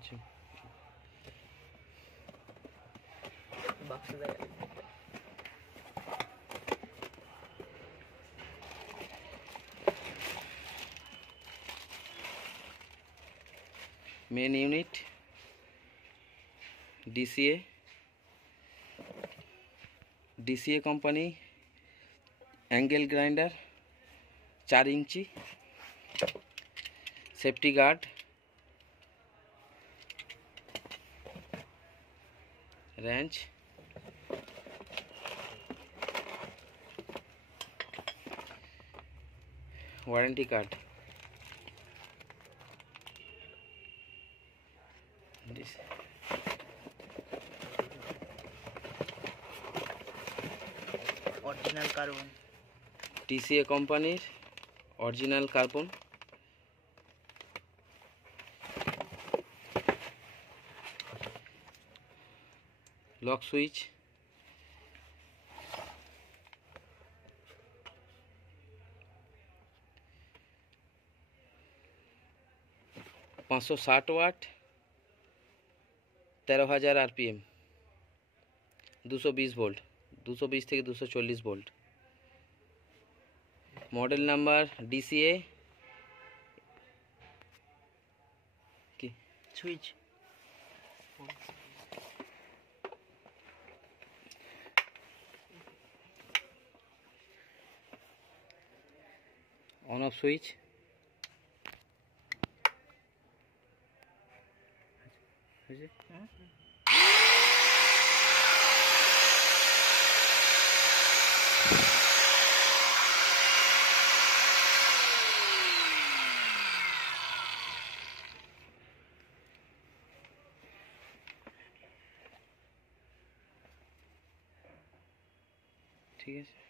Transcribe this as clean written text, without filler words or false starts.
আচ্ছা বাক্স দেখা main unit DCA company angle grinder 4 इंची safety guard wrench warranty card original carbon DCA কোম্পানির original carbon lock switch $560 13,000 RPM 220 volt 220 থেকে 240 volt model number DCA की switch on off switch ठीक है।